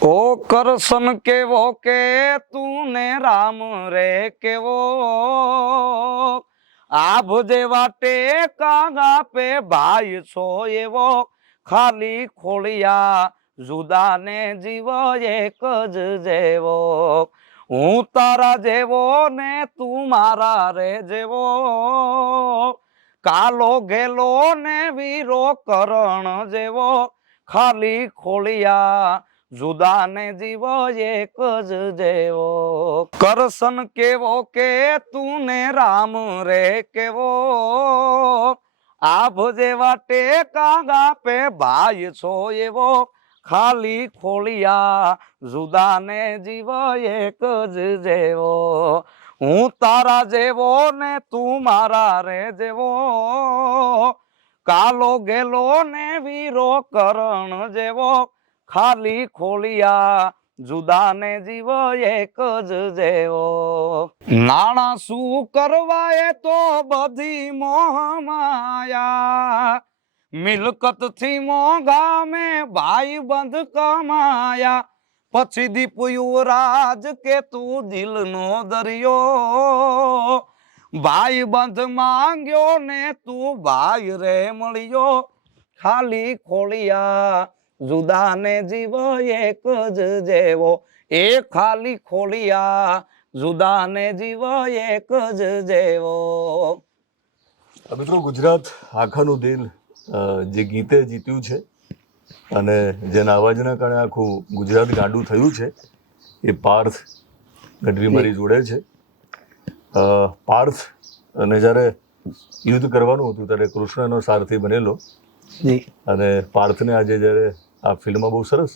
ओ करसन केवो के तूने राम रे केवो आभ जेवा टेका पे भाई छो एवो खाली खोलिया जुदा ने जीव एक ज जेवो હું તારા જેવો ને તું મારા રે જેવો કાલો ગેલો ને વીરો કરણ જેવો ખાલી ખોલિયા જુદા ને જીવ એક જ જેવો કરશન કેવો કે તું ને રામ રે કેવો આભ જેવા ટેકા પે ભાઈ છો એવો ખાલી ખોલિયા જુદા ને જીવ એક જ જેવો હું તારા જેવો ને તું મારા રે જેવો કાલો ગેલો ને વીરો કરણ જેવો ખાલી ખોલિયા જુદા ને જીવ એક જ જેવો નાણા શું કરવા એ તો બધી મોહ માયા મિલકત थी मोगा में भाई बंध कमाया पछी दीप युवराज के तू दिल नो दरियो भाई बंध मांग्यो ने तू भाई रे मळियो खाली खोलिया जुदा ने जीव एक ज जेवो ए खाली खोलिया जुदा ने जीव एक ज जेवो। મિત્રો, ગુજરાત આખાનું દિલ જે ગીતે જીત્યું છે અને જેના અવાજના કારણે આખું ગુજરાત ગાંડું થયું છે એ પાર્થ ગઢવી મારી જોડે છે. પાર્થ અને જ્યારે યુદ્ધ કરવાનું હતું ત્યારે કૃષ્ણનો સારથી બનેલો અને પાર્થને આજે જ્યારે આ ફિલ્મમાં બહુ સરસ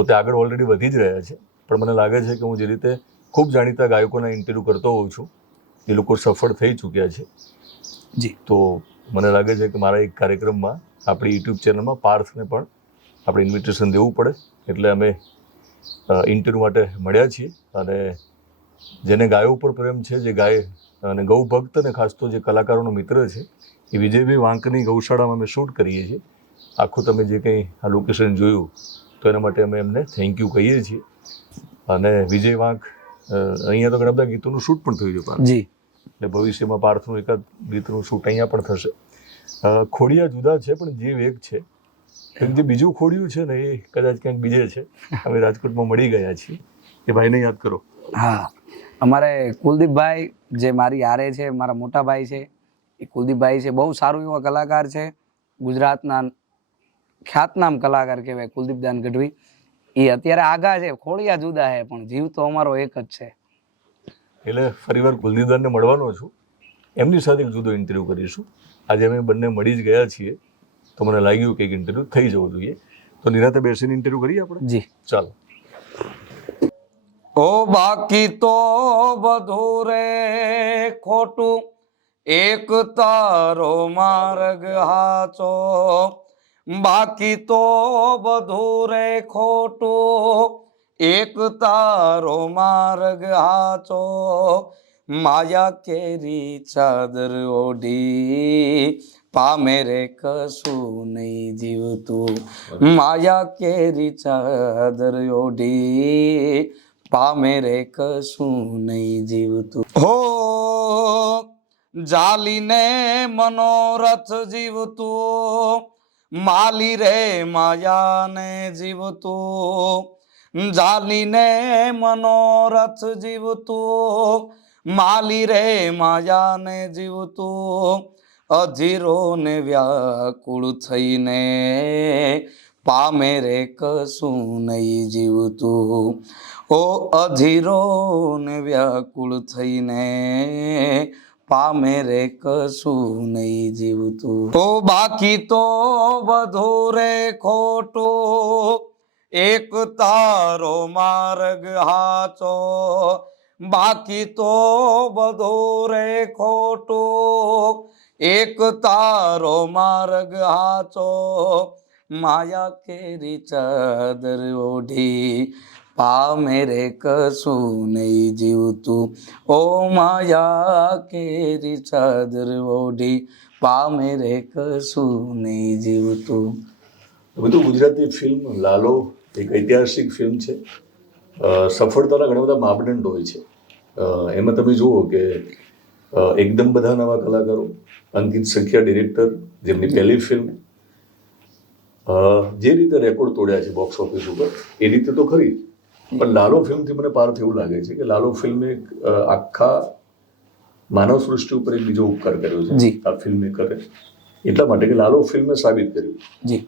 પોતે આગળ ઓલરેડી વધી જ રહ્યા છે, પણ મને લાગે છે કે હું જે રીતે ખૂબ જાણીતા ગાયકોના ઇન્ટરવ્યૂ કરતો હોઉં છું એ લોકો સફળ થઈ ચૂક્યા છે જી, તો મને લાગે છે કે મારા એક કાર્યક્રમમાં આપણી યુટ્યુબ ચેનલમાં પાર્થને પણ આપણે ઇન્વિટેશન દેવું પડે, એટલે અમે ઇન્ટરવ્યૂ માટે મળ્યા છીએ. અને જેને ગાયો ઉપર પ્રેમ છે, જે ગાય અને ગૌ ભક્ત અને ખાસ તો જે કલાકારોનો મિત્ર છે, એ વિજયભાઈ વાંકની ગૌશાળામાં અમે શૂટ કરીએ છીએ. આખું તમે જે કંઈ આ લોકેશન જોયું તો એના માટે અમે એમને થેન્ક યુ કહીએ છીએ. અને વિજય વાંક અહીંયા તો ઘણા બધા ગીતોનું શૂટ પણ થયું છે જી, એટલે ભવિષ્યમાં પાર્થનું એકાદ ગીતનું શૂટ અહીંયા પણ થશે. ખોડિયા જુદા છે પણ જીવ એક છે. જે બીજું ખોડિયું છે ને એ કદાચ ક્યાંક બીજે છે. અમે રાજકોટમાં મળી ગયા છીએ. એ ભાઈને યાદ કરો. હા, અમારે કુલદીપભાઈ જે મારી હારે છે, મારા મોટા ભાઈ છે, એ કુલદીપભાઈ છે, બહુ સારું એવા કલાકાર છે, ગુજરાતના ખ્યાતનામ કલાકાર કહેવાય કુલદીપદાન ગઢવી. એ અત્યારે આગા છે, ખોડિયા જુદા છે પણ જીવ તો અમારો એક જ છે. એટલે ફરીવાર કુલદીપદાનને મળવાનો છું, એમની સાથે એક જુદો ઇન્ટરવ્યૂ કરીશું. આજે અમે બંને મળી જ ગયા છીએ તો મને લાગ્યું કે એક ઇન્ટરવ્યૂ થઈ જવો જોઈએ, તો નિરાતે બેસીને ઇન્ટરવ્યૂ કરીએ આપણે જી. ચાલો. ઓ બાકી તો બધું રે ખોટું, એક તારો માર્ગ હાચો, બાકી તો બધું રે ખોટું, એક તારો માર્ગ હાચો, માયા કેરી ચાદર ઓઢી પામે રે કશું નહીં જીવતું, માયા કેરી ચાદર ઓઢી પામે રે કશું નહીં જીવતું. હો જાલીને મનોરથ જીવતું, માલી રે માયાને જીવતું, જાલીને મનોરથ જીવતું, માલી રે માયાને જીવતું, અધીરો ને વ્યાકુળ થઈને પામે રે કશું નહીં જીવતું, ઓ અધીરો ને વ્યાકુળ થઈને પામે રે કશું નહીં જીવતું. તો બાકી તો બધું રે ખોટું, એક તારો માર્ગ હાચો, બાકી તો બધું રે ખોટું, એક તારો માર્ગ હાચો, માયા કેરી ચાદર ઓઢી પામે રે કશું નહીં જીવતું, ઓ માયા કેરી ચાદર ઓઢી પામે રે કશું નહીં જીવતું. બધું ગુજરાતી ફિલ્મ લાલો એક ઐતિહાસિક ફિલ્મ છે. સફળતાના ઘણા બધા માપદંડ હોય છે. એમાં તમે જુઓ કે એકદમ બધા નવા કલાકારો, અંકિત સખિયા ડિરેક્ટર, જેમની પહેલી ફિલ્મ, જે રીતે રેકોર્ડ તોડ્યા છે બોક્સ ઓફિસ ઉપર એ રીતે તો ખરી, પણ લાલો ફિલ્મથી મને પાર્થ એવું લાગે છે કે લાલો ફિલ્મે એક આખા માનવ સૃષ્ટિ ઉપર એક બીજો ઉપકાર કર્યો છે આ ફિલ્મ કરે, એટલા માટે કે લાલો ફિલ્મે સાબિત કર્યું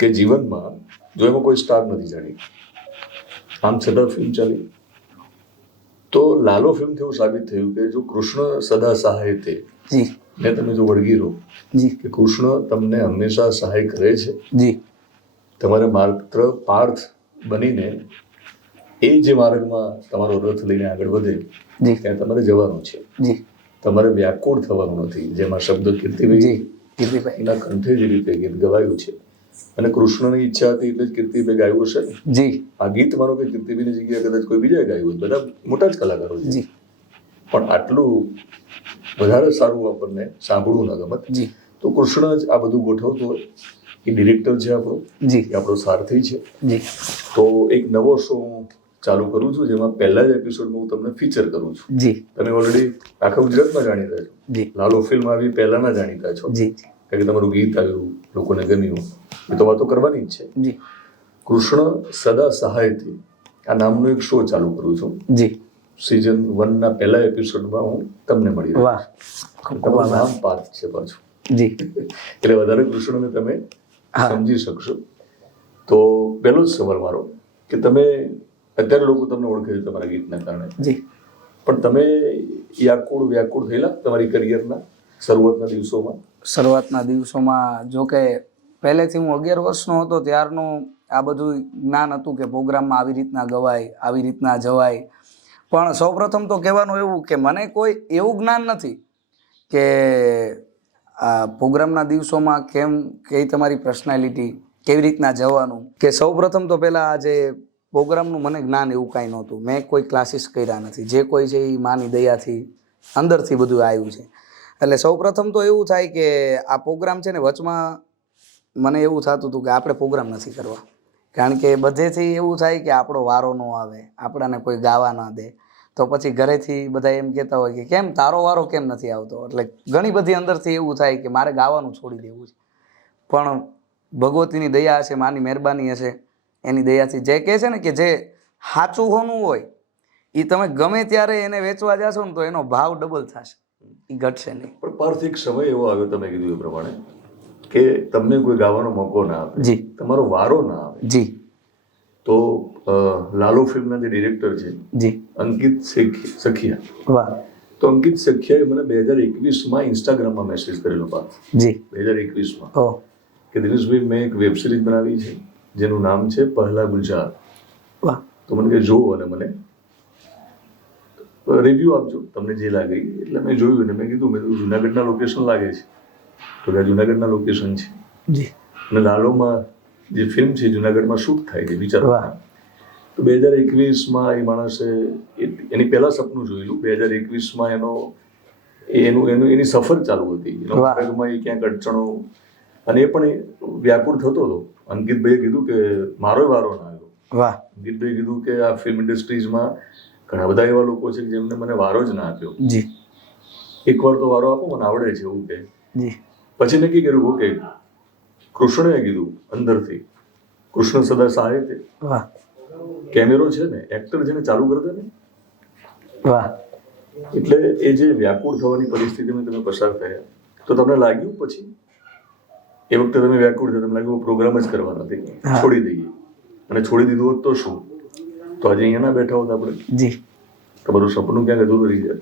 કે જીવનમાં જો એમાં કોઈ સ્ટાર નથી જાણી, આમ છતાં ફિલ્મ ચાલી, તો લાલો ફિલ્મથી એવું સાબિત થયું કે જો કૃષ્ણ સદા સહાય તે, ને તમે જો વળગી રહો કે કૃષ્ણ તમને હંમેશા સહાય કરે છે, તમારે માત્ર પાર્થ બનીને એ જે માર્ગમાં તમારો રથ લઈને આગળ વધે ત્યાં તમારે જવાનું છે. તમારે વ્યાકુળ થવાનું નથી, જેમાં શબ્દ કીર્તિભાઈના કંઠે જે રીતે ગીત ગવાયું છે, અને કૃષ્ણની ઈચ્છા હતી એટલે જ કીર્તિભાઈ ગાયું હશે ને. આ ગીત માનો કે કીર્તિભાઈની જગ્યાએ કદાચ કોઈ બીજાએ ગાયું હોય, બધા મોટા જ કલાકારો છે, પણ આટલું વધારે સારું આપણને સાંભળવું ન ગમત. તો કૃષ્ણ જ આ બધું ગોઠવતો હોય, એ ડિરેક્ટર છે આપણો, એ આપણો સારથી છે. તો એક નવો શો હું ચાલુ કરું છું, જેમાં પહેલા જ એપિસોડમાં હું તમને ફીચર કરું છું. તમે ઓલરેડી આખા ગુજરાતમાં જાણીતા છો, લાલો ફિલ્મ આવી પહેલાના જાણીતા છો, કારણ કે તમારું ગીત આવ્યું, લોકોને ગમ્યું, એ તો વાતો કરવાની જ છે. કૃષ્ણ સદા સહાયથી આ નામનો એક શો ચાલુ કરું છું. સિઝન 1 ના પહેલા એપિસોડમાં હું તમને મળી રહ્યો છું. તમારું નામ પાર્થ છે પાછું, એટલે વધારે કૃષ્ણને તમે સમજી શકશો. તો પહેલો જ સવાલ મારો કે તમે અત્યારે લોકો તમને ઓળખે છે તમારા ગીતના કારણે, પણ તમે વ્યાકુળ થયેલા તમારી કરિયરના શરૂઆતના દિવસોમાં? જો કે પહેલેથી હું 11 વર્ષનો હતો ત્યારનું આ બધું જ્ઞાન હતું કે પ્રોગ્રામમાં આવી રીતના ગવાય, આવી રીતના જવાય. પણ સૌપ્રથમ તો કહેવાનું એવું કે મને કોઈ એવું જ્ઞાન નથી કે આ પ્રોગ્રામના દિવસોમાં કઈ તમારી પર્સનાલિટી, કેવી રીતના જવાનું, કે સૌપ્રથમ તો પહેલાં આ જે પ્રોગ્રામનું મને જ્ઞાન એવું કાંઈ નહોતું. મેં કોઈ ક્લાસીસ કર્યા નથી, જે કોઈ છે એ માની દયાથી અંદરથી બધું આવ્યું છે. એટલે સૌપ્રથમ તો એવું થાય કે આ પ્રોગ્રામ છે ને, વચમાં મને એવું થતું હતું કે આપણે પ્રોગ્રામ નથી કરવા, કારણ કે બધેથી એવું થાય કે આપણો વારો ન આવે, આપણાને કોઈ ગાવા ના દે, તો પછી ઘરેથી બધા એમ કહેતા હોય કે કેમ તારો વારો કેમ નથી આવતો. એટલે ઘણી બધી અંદરથી એવું થાય કે મારે ગાવાનું છોડી દેવું છે. પણ ભગવતીની દયા હશે, માની મહેરબાની હશે, એની દયાથી જે કહે છે ને કે જે સાચું હોનું હોય એ તમે ગમે ત્યારે એને વેચવા જશો ને તો એનો ભાવ ડબલ થશે, એ ઘટશે નહીં. પણ પાર્થ એક સમય એવો આવ્યો, તમે કીધું એ પ્રમાણે, કે તમને કોઈ ગાવાનો મોકો ના આપે, તમારો વારો ના આવે. તો લાલો ફિલ્મના જે ડિરેક્ટર છે અંકિત સખિયા, તો અંકિત સખિયાએ મને 2021માં ઇન્સ્ટાગ્રામમાં મેસેજ કરેલો પાર્થ, 2021માં, કે દિનેશભાઈ મેં એક વેબ સિરીઝ બનાવી છે જેનું નામ છે પહેલા ગુલજાર, તો મને કે જોવો અને મને રિવ્યુ આપજો, તમને જે લાગે. એટલે મેં જોયું અને મેં કીધું જુનાગઢના લોકેશન લાગે છે, તો કે જુનાગઢના લોકેશન છે, અને લાલોમાં જે ફિલ્મ છે જુનાગઢમાં શૂટ થાય છે, વિચારો. તો 2021માં એ માણસે એની પહેલા સપનું જોયેલું, 2021માં એની સફર ચાલુ હતી, એનો માર્ગમાં એ ક્યાંક અડચણો, અને એ પણ વ્યાકુળ થતો હતો. અંકિતભાઈએ કીધું કે મારો વારો ના આવ્યો. અંકિતભાઈએ કીધું કે આ ફિલ્મ ઇન્ડસ્ટ્રીઝમાં ઘણા બધા એવા લોકો છે જેમને મને વારો જ ના આપ્યો, એકવાર તો વારો આપો, મને આવડે છે એવું કે. પછી નક્કી કર્યું કે કૃષ્ણએ કીધું અંદરથી, કૃષ્ણ સદા સહાય તે, કેમેરો છે ને, એક્ટર છે ને, ચાલુ કરી દે ને. એટલે એ જે વ્યાકુળ થવાની પરિસ્થિતિમાં તમે પસાર થયા, તો તમને લાગ્યું પછી એ વખતે તમે વ્યાકુળ થયા, તમને લાગ્યું પ્રોગ્રામ જ કરવા નથી, છોડી દઈએ, અને છોડી દીધું હોત તો શું, તો આજે અહીંયા ના બેઠા હોત આપણે, તમારું સપનું ક્યાંક અધૂરું રહી જાય.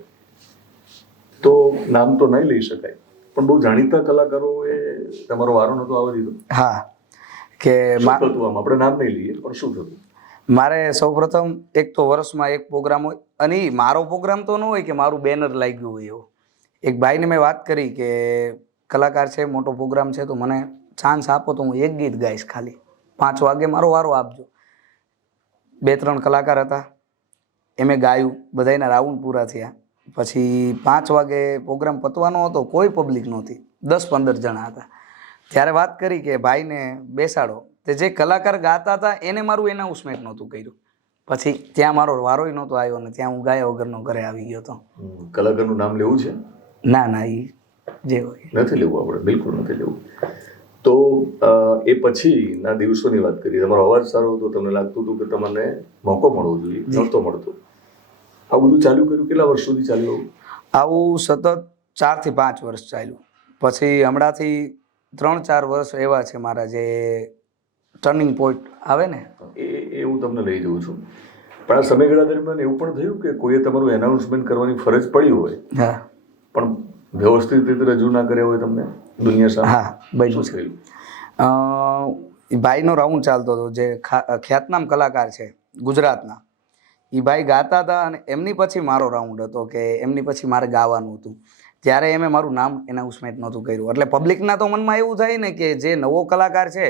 તો નામ તો નહીં લઈ શકાય, પણ બહુ જાણીતા કલાકારોએ તમારો વારો નતો આવવા દીધો. કે આપણે નામ નહીં લઈએ, પણ શું થતું? મારે સૌપ્રથમ એક તો વર્ષમાં એક પ્રોગ્રામ હોય, અને મારો પ્રોગ્રામ તો ન હોય કે મારું બેનર લાગ્યું હોય એવો. એક ભાઈને મેં વાત કરી કે કલાકાર છે, મોટો પ્રોગ્રામ છે, તો મને ચાન્સ આપો તો હું એક ગીત ગાઈશ, ખાલી 5 વાગે મારો વારો આપજો. 2-3 કલાકાર હતા, એમે ગાયું, બધાના રાઉન્ડ પૂરા થયા. પછી 5 વાગે પ્રોગ્રામ પતવાનો હતો, કોઈ પબ્લિક નહોતી, 10-15 જણા હતા. ત્યારે વાત કરી કે ભાઈને બેસાડો, તે જે કલાકાર ગાતા હતા એને મારું એનાઉન્સમેન્ટ નહોતું કર્યું. પછી ત્યાં મારો વારોય નહોતો આવ્યો ને ત્યાં હું ગાયા વગરનો ઘરે આવી ગયો હતો. કલાકારનું નામ લેવું છે? ના ના, એ જે હોય નથી લેવું, આપણે બિલકુલ નથી લેવું. તો એ પછીના દિવસોની વાત કરીએ. તમારો અવાજ સારો હતો, તમને લાગતું હતું કે તમને મોકો મળવો જોઈએ, નહોતો મળતો. આ બધું ચાલુ કર્યું કેટલા વર્ષ સુધી ચાલ્યું? આવું સતત 4 થી 5 વર્ષ ચાલ્યું. પછી હમણાંથી 3-4 વર્ષ એવા છે મારા જે ટર્નિંગ પોઈન્ટ આવે ને એ હું તમને લઈ જઉં છું. પણ આ સમયગાળા દરમિયાન એવું પણ થયું કે કોઈએ તમારું એનાઉન્સમેન્ટ કરવાની ફરજ પડી હોય, હા, પણ વ્યવસ્થિત રીતે રજૂ ના કર્યા હોય તમને દુનિયા સામે? હા, બન્યું છે. ભાઈનો રાઉન્ડ ચાલતો હતો, જે ખ્યાતનામ કલાકાર છે ગુજરાતના. એ ભાઈ ગાતા હતા અને એમની પછી મારો રાઉન્ડ હતો કે એમની પછી મારે ગાવાનું હતું. ત્યારે એમે મારું નામ એનાઉન્સમેન્ટ નહોતું કર્યું. એટલે પબ્લિકના તો મનમાં એવું થાય ને કે જે નવો કલાકાર છે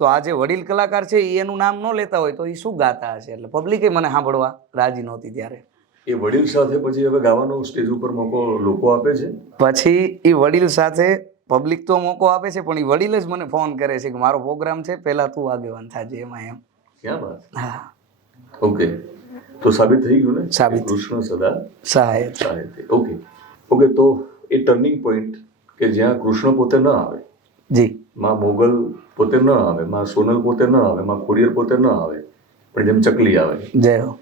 તો આ જે વડીલ કલાકાર છે એ એનું નામ ન લેતા હોય તો એ શું ગાતા હશે. એટલે પબ્લિકે મને સાંભળવા રાજી નહોતી. ત્યારે એ વડીલ સાથે પછી હવે ગાવાનો સ્ટેજ ઉપર મોકો લોકો આપે છે. પછી એ વડીલ સાથે પબ્લિક તો મોકો આપે છે, પણ એ વડીલ જ મને ફોન કરે છે કે મારો પ્રોગ્રામ છે, પહેલા તું આગેવાન થાજે એમાં એમ. ક્યાં વાત? હા, ઓકે. તો સાબિત થઈ ગયું ને? સાબિત. કૃષ્ણ સદા સહાય. Okay okay. તો એ ટર્નિંગ પોઈન્ટ કે જ્યાં કૃષ્ણ પોતે ન આવે, જી, માં મોગલ પોતે ન આવે, માં સોનલ પોતે ન આવે, માં ખોડિયાર પોતે ન આવે, પણ જેમ ચકલી આવે, જય હો.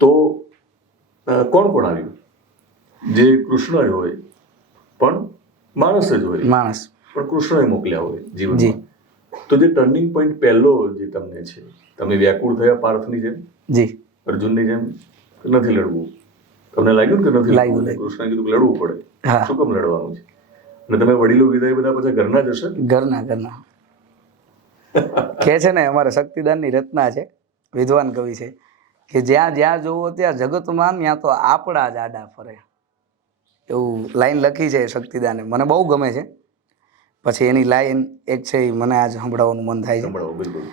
તો કોણ કોણ આવ્યું? જે કૃષ્ણ જ હોય પણ માણસ જ હોય, માણસ પણ કૃષ્ણએ મોકલ્યા હોય જીવનમાં. તો જે ટર્નિંગ પોઈન્ટ પહેલો જે તમને છે, તમે વ્યાકુળ થયા પાર્થની જેમ, જી, અર્જુનની જેમ, નથી લડવું? તમને લાગ્યું ને કે નથી લડવું? કૃષ્ણએ કીધું કે લડવું પડે. હા. શું કામ લડવાનું છે? અને તમે વડીલો કીધા એ બધા પછી ઘરના જ હશે? ઘરના કે છે ને, અમારે શક્તિદાનની રચના છે, વિદ્વાન કવિ છે કે જ્યાં જ્યાં જોવો ત્યાં જગતમાં ત્યાં તો આપણા જ આડા ફરે. એવું લાઈન લખી છે શક્તિદાને, મને બહુ ગમે છે. પછી એની લાઈન એક છે એ મને આજ સંભળાવવાનું મન થાય છે. સંભળાવો. બિલકુલ.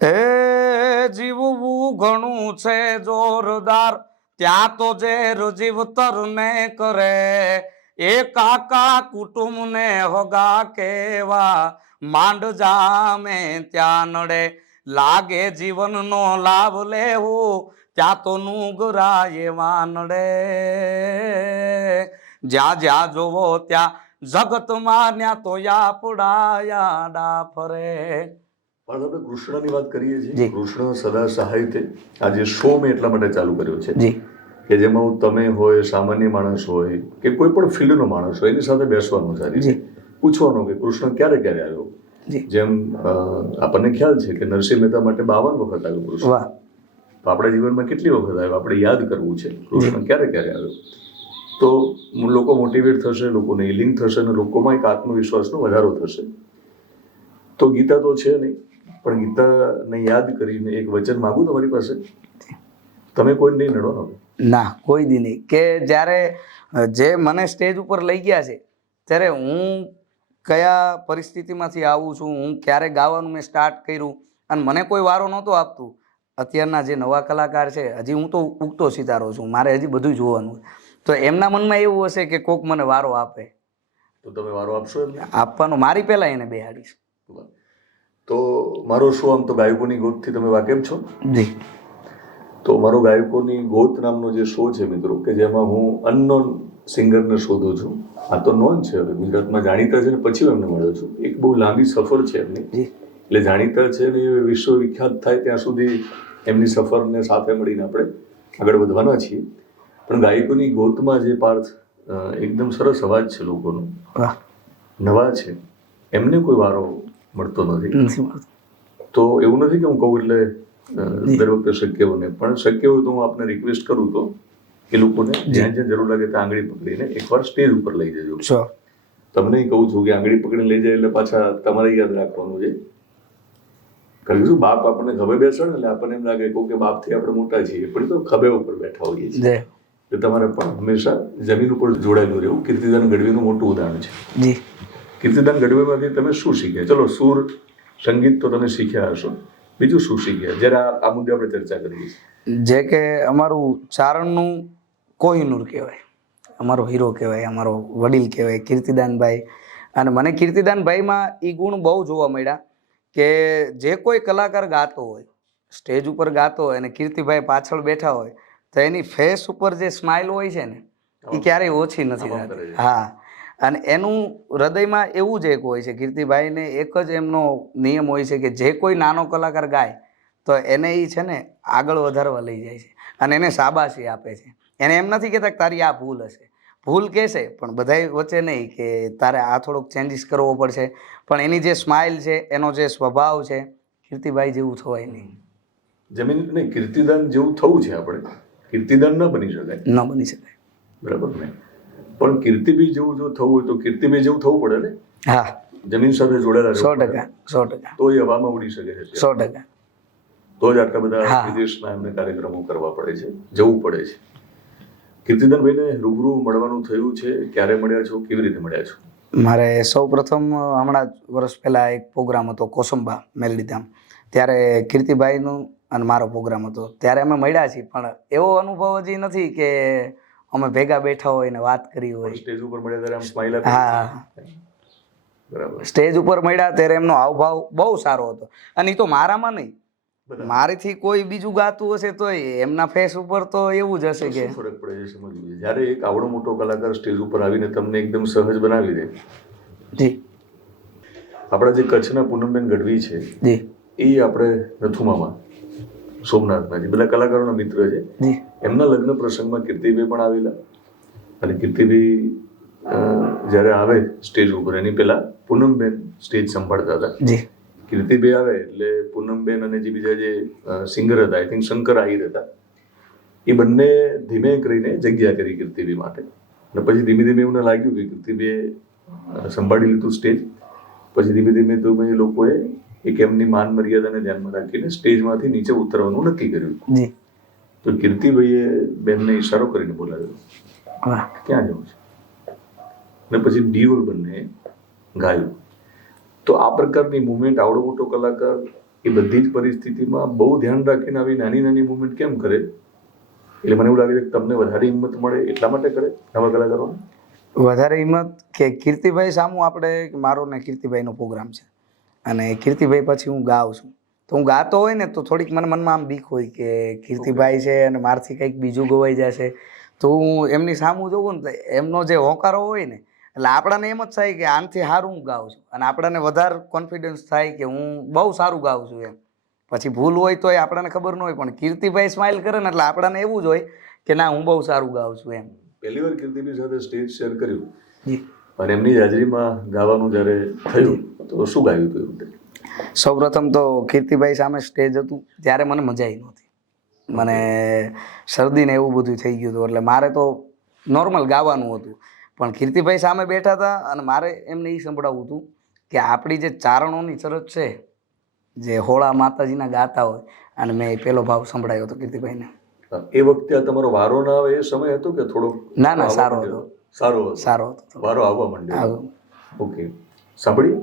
એ જીવવું ઘણું છે જોરદાર, ત્યાં તો ઝેર જીવતર ને કરે. એ કાકા કુટુંબ ને હોગા કેવા, માંડ જામે ત્યાં નડે. લાગે જીવનનો લાભ લેવું, ત્યાં તો નુગરાય વાનડે. જ્યાં જ્યાં જોવો ત્યાં જગતમાં ત્યાં તો આપડા ફરે. પણ આપણે કૃષ્ણની વાત કરીએ છીએ. કૃષ્ણ સદા સહાય છે. આ જે શો મેં એટલા માટે ચાલુ કર્યો છે કે જેમાં તમે હોય, સામાન્ય માણસ હોય કે કોઈ પણ ફિલ્ડનો માણસ હોય, એની સાથે બેસવાનું સારી, પૂછવાનું કે કૃષ્ણ ક્યારે ક્યારે આવ્યો. જેમ આપણને ખ્યાલ છે કે નરસિંહ મહેતા માટે 52 વખત આવ્યો કૃષ્ણ. તો આપણા જીવનમાં કેટલી વખત આવ્યો આપણે યાદ કરવું છે કૃષ્ણ ક્યારે ક્યારે આવ્યો. તો લોકો મોટિવેટ થશે, લોકોને હિલિંગ થશે અને લોકોમાં એક આત્મવિશ્વાસનો વધારો થશે. તો ગીતા તો છે નહીં, પણ ગીતાને યાદ કરીને એક વચન માગું તમારી પાસે. તમે કોઈ નહીં નડો ને? ના, કોઈ દી નહીં. કે જ્યારે જે મને સ્ટેજ ઉપર લઈ ગયા છે ત્યારે હું કયા પરિસ્થિતિમાંથી આવું છું, હું ક્યારે ગાવાનું મેં સ્ટાર્ટ કર્યું અને મને કોઈ વારો નહોતો આપતું. અત્યારના જે નવા કલાકાર છે, હજી હું તો ઉગતો સિતારો છું, મારે હજી બધું જોવાનું. તો એમના મનમાં એવું હશે કે કોક મને વારો આપે. તો તમે વારો આપશો એમને? આપવાનો, મારી પહેલા એને બેહાડીશ. તો મારો શો આમ તો ગાયકોની ગોતથી તમે વાકેફ છો? જી. તો મારો ગાયકોની ગોત નામનો જે શો છે મિત્રો, કે જેમાં હું અનનોન સિંગરને શોધું છું. આ તો નોન છે, હવે ગુજરાતમાં જાણીતા છે ને પછી એમને મળ્યો છું. એક બહુ લાંબી સફર છે એમની, એટલે જાણીતા છે ને એ વિશ્વ વિખ્યાત થાય ત્યાં સુધી એમની સફરને સાથે મળીને આપણે આગળ વધવાના છીએ. પણ ગાયકોની ગોતમાં જે પાર્થ એકદમ સરસ અવાજ છે લોકોનો, નવા છે, એમને કોઈ વારો મળતો નથી. તો એવું નથી કે હું કહું એટલે દર વખતે શક્ય બને, પણ શક્ય હોય તો હું આપને રિક્વેસ્ટ કરું તો એ લોકોને જ્યાં જ્યાં જરૂર લાગે ત્યાં આંગળી પકડીને એકવાર સ્ટેજ ઉપર લઈ જજો. તમને કહું છું કે આંગળી પકડીને લઈ જાય એટલે પાછા તમારે યાદ રાખવાનું છે. કારણ કે શું, બાપ આપણને ખભે બેસે ને એટલે આપણને એમ લાગે કે બાપથી આપણે મોટા છીએ, પણ તો ખભે ઉપર બેઠા હોઈએ છીએ. એટલે તમારે પણ હંમેશા જમીન ઉપર જોડાયેલું રહેવું. કીર્તિદાન ગઢવીનું મોટું ઉદાહરણ છે. કીર્તિદાન ગઢવીમાંથી તમે શું શીખ્યા? ચલો, સુર સંગીત તો તમે શીખ્યા હશો, બીજું શું શીખ્યા? જરા આ મુદ્દે આપણે ચર્ચા કરીએ. જે કે અમારું ચારણનું કોહિનૂર કહેવાય, અમારો હીરો કહેવાય, અમારો વડીલ કહેવાય કીર્તિદાનભાઈ. અને મને કીર્તિદાનભાઈમાં એ ગુણ બહુ જોવા મળ્યા કે જે કોઈ કલાકાર ગાતો હોય, સ્ટેજ ઉપર ગાતો હોય અને કીર્તિભાઈ પાછળ બેઠા હોય તો એની ફેસ ઉપર જે સ્માઇલ હોય છે ને એ ક્યારેય ઓછી નથી થતી. હા, અને એનું હૃદયમાં એવું જ એક હોય છે, કીર્તિભાઈને એક જ એમનો નિયમ હોય છે કે જે કોઈ નાનો કલાકાર ગાય તો એને એ છે ને આગળ વધારવા લઈ જાય છે અને એને શાબાશી આપે છે. એને એમ નથી કહેતા કે તારી આ ભૂલ હશે, ભૂલ કહેશે પણ બધાય વચ્ચે નહીં કે તારે આ થોડોક ચેન્જીસ કરવો પડશે, પણ એની જે સ્માઇલ છે, એનો જે સ્વભાવ છે, કીર્તિભાઈ જેવું થવાય નહીં. જમીન નહીં, કીર્તિદાન જેવું થવું છે આપણે, કીર્તિદાન ન બની શકાય, ન બની શકાય, બરાબર ને? પણ કીર્તિભાઈ જેવું જો થવું હોય તો કીર્તિભાઈ જેવું થવું પડે ને. હા, જમીન સાથે જોડેલા 100%, 100%, તો એ હવામાં ઉડી શકે છે, 100%. તો જ આટલા બધા વિદેશના એમને કાર્યક્રમો કરવા પડે છે, જવું પડે છે. કીર્તિદાનભાઈને રૂબરૂ મળવાનું થયું છે? ક્યારે મળ્યા છો, કેવી રીતે મળ્યા છો? મારે સૌ પ્રથમ હમણાં વર્ષ પહેલા એક પ્રોગ્રામ હતો કોસંબા મેલડીધામ, ત્યારે કીર્તિભાઈનું અને મારો પ્રોગ્રામ હતો, ત્યારે અમે મળ્યા છીએ, પણ એવો અનુભવ હજી નથી કે અમે ભેગા બેઠા હોય ને વાત કરી હોય. સ્ટેજ ઉપર મળ્યા ત્યારે આમ સ્માઈલ આપી? હા, બરાબર. સ્ટેજ ઉપર મળ્યા ત્યારે એમનો હાવભાવ બહુ સારો હતો, અને એ તો મારામાં નહીં, મારીથી કોઈ બીજું ગાતું હશે તો એમના ફેસ ઉપર તો એવું જ હશે કે ફરક પડે છે સમજવું છે. જ્યારે એક આવડો મોટો કલાકાર સ્ટેજ ઉપર આવીને તમને એકદમ સહજ બનાવી દે. જી. આપણા જે કચ્છના પૂનમબેન ગઢવી છે, જી, એ આપણે નથુમામાં સોમનાથના જે બધા કલાકારોના મિત્ર છે, જી, એમના લગ્ન પ્રસંગમાં કીર્તિભાઈ પણ આવેલા. અને કીર્તિભાઈ જ્યારે આવે સ્ટેજ ઉપર એની પહેલા પૂનમબેન સ્ટેજ સંભાળતા હતા. જી. કીર્તિભાઈ આવે એટલે પૂનમબેન અને જે બીજા જે સિંગર હતા, આઈ થિંક શંકર આહિર હતા, એ બંને ધીમે કરીને જગ્યા કરી કીર્તિભાઈ માટે. અને પછી ધીમે ધીમે એમને લાગ્યું કે કીર્તિભાઈએ સંભાળી લીધું સ્ટેજ. પછી ધીમે ધીમે તો એ લોકોએ એક એમની માન મર્યાદાને ધ્યાનમાં રાખીને સ્ટેજમાંથી નીચે ઉતરવાનું નક્કી કર્યું. જી. તો કીર્તિભાઈએ બેનને ઈશારો કરીને બોલાવ્યો, ક્યાં જવું છે? અને પછી ડીઓલ બંને ગાયું. તો આ પ્રકારની મુવમેન્ટ આવડો મોટો કલાકાર એ બધી જ પરિસ્થિતિમાં બહુ ધ્યાન રાખીને આવી નાની નાની મુવમેન્ટ કેમ કરે? એટલે મને એવું લાગે છે કે તમને વધારે હિંમત મળે એટલા માટે કરે નવા કલાકારોને. વધારે હિંમત કે કીર્તિભાઈ સામું આપણે, મારો ને કીર્તિભાઈનો પ્રોગ્રામ છે અને કીર્તિભાઈ પછી હું ગાઉં છું, તો હું ગાતો હોય ને તો થોડીક મને મનમાં આમ બીક હોય કે કીર્તિભાઈ છે અને મારથી કંઈક બીજું ગવાઈ જશે, તો હું એમની સામું જોઉં ને તો એમનો જે હોંકારો હોય ને, એટલે આપણાને એમ જ થાય કે આનાથી સારું હું ગાઉં છું, અને આપણાને વધારે કોન્ફિડન્સ થાય કે હું બહુ સારું ગાઉં છું એમ. પછી ભૂલ હોય તો એ આપણને ખબર ન હોય, પણ કીર્તિભાઈ સ્માઇલ કરે ને એટલે આપણને એવું જ હોય કે ના હું બહુ સારું ગાઉં છું એમ. પહેલી વાર કીર્તિભાઈ સાથે સ્ટેજ શેર કર્યું અને એમની હાજરીમાં ગાવાનું જ્યારે થયું તો શું ગાયું હતું? સૌપ્રથમ તો કીર્તિભાઈ સામે સ્ટેજ હતું ત્યારે મને મજા આવી નહોતી, મને શરદીને એવું બધું થઈ ગયું હતું, એટલે મારે તો નોર્મલ ગાવાનું હતું. પણ કીર્તિભાઈ સામે બેઠા હતા અને મારે એમને એ સંભળાવવું હતું કે આપણી જે ચારણોની શરત છે, જે હોળા માતાજીના ગાતા હોય, અને મેં પહેલો ભાવ સંભળાયો હતો કીર્તિભાઈને. એ વખતે તમારો વારો ના આવે એ સમય હતો કે થોડો? ના ના, સારો હતો, સારો હતો, વારો આવવા માંડ્યો. ઓકે, સાંભળીએ.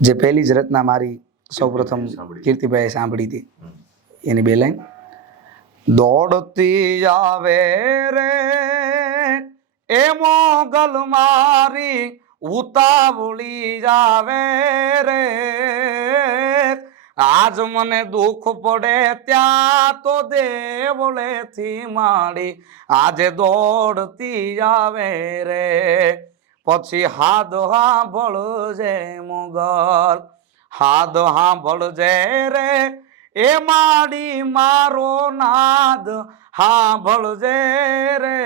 જે પહેલી જ રચના મારી સૌપ્રથમ કીર્તિભાઈએ સાંભળી હતી, એની બે લાઈન. દોડતી આવે રે એ મોગલ મારી, ઉતાવળી જાવે રે, આજ મને દુઃખ પડે ત્યાં તો દેવળેથી માડી, આજે દોડતી આવે રે, પછી હાથ સાંભળજે મોગલ, હાથ સાંભળજે રે એ માડી, મારો નાદ સાંભળજે રે,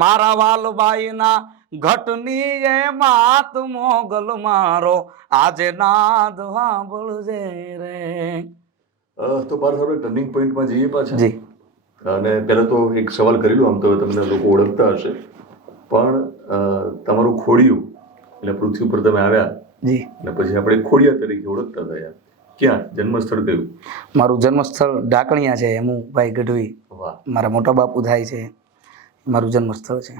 મારા વાલબાઈના ઘટની એ માત મોગલ મારો, આજે નાદ સાંભળજે રે. તો પાર હવે ટર્નિંગ પોઈન્ટમાં જઈએ પાછા. જી. અને પહેલા તો એક સવાલ કરી લો, આમ તો તમને લોકો ઓળખતા હશે, પણ તમારું ખોડિયું એટલે પૃથ્વી પર તમે આવ્યા જી, અને પછી આપણે ખોડિયા તરીકે ઓળખતા થયા. ક્યાં જન્મસ્થળ કયું? મારું જન્મસ્થળ ઢાકણિયા છે, હેમુભાઈ ગઢવી. વાહ. મારા મોટા બાપુ થાય છે, મારું જન્મસ્થળ છે.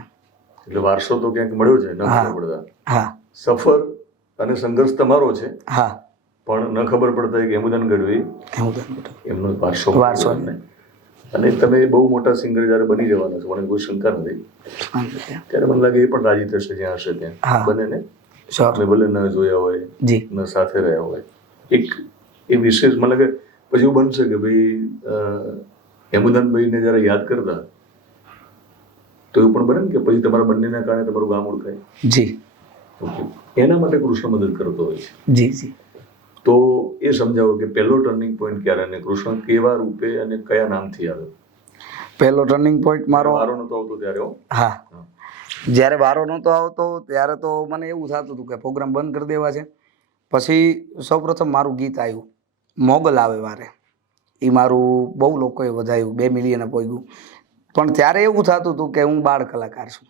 એટલે વારસો તો ક્યાંક મળ્યો છે, ન ખબર પડતા. હા. સફર અને સંઘર્ષ તમારો છે. હા. પણ ન ખબર પડતા કે હેમુદાન ગઢવી એમનો વારસો. અને તમે બહુ મોટા સિંગર જયારે બની જવાના છો, મને કોઈ શંકા નથી, ત્યારે મને લાગે એ પણ રાજી થશે જ્યાં હશે ત્યાં. બને ને Sure. મેં ભલે ન જોયા હોય, જી ન સાથે રહ્યા હોય, એક એ વિશેષ મને લાગે પછી એવું બનશે કે ભાઈ હેમુદાનભાઈને જ્યારે યાદ કરતા તો એવું પણ બને ને કે પછી તમારા બંનેના કારણે તમારું ગામ ઓળખાય. જી ઓકે, એના માટે કૃષ્ણ મદદ કરતો હોય છે. જી જી તો એ સમજાવો કે પહેલો ટર્નિંગ પોઈન્ટ ક્યારે અને કૃષ્ણ કેવા રૂપે અને કયા નામથી આવ્યો? પહેલો ટર્નિંગ પોઈન્ટ મારો વારો નતો આવતો ત્યારે હો. હા, જ્યારે વારો નહોતો આવતો ત્યારે તો મને એવું થતું હતું કે પ્રોગ્રામ બંધ કરી દેવા છે. પછી સૌપ્રથમ મારું ગીત આવ્યું મોગલ આવે વારે, એ મારું બહુ લોકોએ વધાયું, 2 મિલિયન પહોંચ્યું. પણ ત્યારે એવું થતું હતું કે હું બાળ કલાકાર છું,